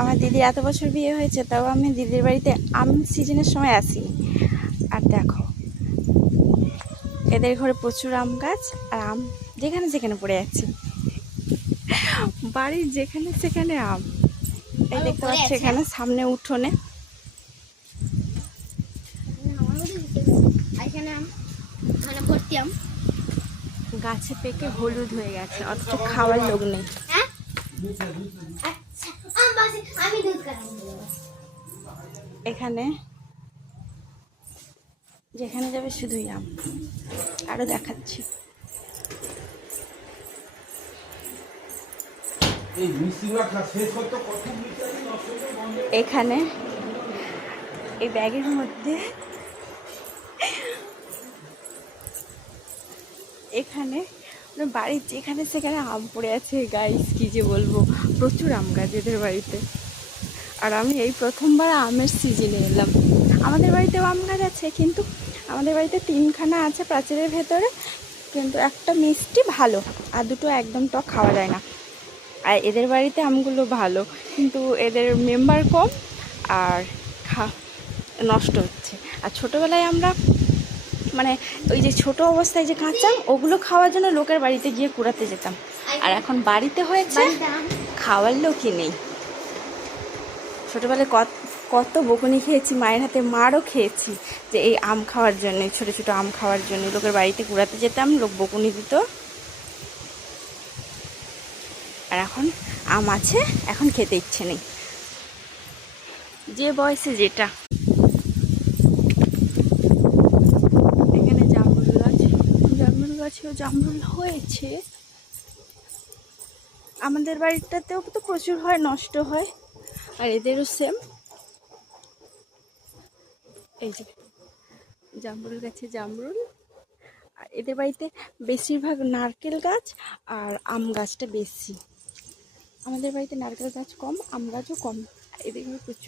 আমার দিদির এত বছর বিয়ে হয়েছে, তাও আমি দিদির বাড়িতে আম সিজনের সময় আসিনি। আর দেখো, এদের ঘরে প্রচুর আম গাছ, আর আম যেখানে যেখানে পড়ে আছে, বাড়ির যেখানে সেখানে আম। এই দেখতে পাচ্ছি এখানে সামনে উঠোনে গাছে পেকে হলুদ হয়ে গেছে, অথচ খাওয়ার লোক নেই। এখানে যেখানে যাবে শুধুই আম। আরো দেখাচ্ছি, এখানে এই ব্যাগের মধ্যে এখানে বাড়ির যেখানে সেখানে আম পড়ে আছে গাইস, কি যে বলবো, প্রচুর আম গাছ এদের বাড়িতে। আর আমি এই প্রথমবার আমের সিজনে এলাম। আমাদের বাড়িতেও আম গাছ আছে, কিন্তু আমাদের বাড়িতে 3খানা আছে প্রাচীরের ভেতরে, কিন্তু একটা মিষ্টি ভালো আর দুটো একদম টক, খাওয়া যায় না। আর এদের বাড়িতে আমগুলো ভালো, কিন্তু এদের মেম্বার কম আর নষ্ট হচ্ছে। আর ছোটোবেলায় আমরা মানে ওই যে ছোট অবস্থায় যে কাঁচা ওগুলো খাওয়ার জন্য লোকের বাড়িতে গিয়ে কুড়াতে যেতাম, আর এখন বাড়িতে হয়েছে খাওয়ার লোকই নেই। ছোটোবেলায় কত বকুনি খেয়েছি মায়ের হাতে, মারও খেয়েছি যে এই আম খাওয়ার জন্য, ছোটো ছোটো আম খাওয়ার জন্য লোকের বাড়িতে কুড়াতে যেতাম, লোক বকুনি দিত। আর এখন আম আছে, এখন খেতে ইচ্ছে নেই, যে বয়সে যেটা। এখানে জামরুল গাছ, জামরুল গাছেও জামরুল হয়েছে। আমাদের বাড়িটাতেও তো প্রচুর হয়, নষ্ট হয়, আর এদেরও সেম। এই যে জামরুল গাছে জামরুল। আর এদের বাড়িতে বেশিরভাগ নারকেল গাছ আর আম গাছটা বেশি। আমাদের বাড়িতে নারকেল গাছ কম, আম গাছও কম, এদের প্রচুর।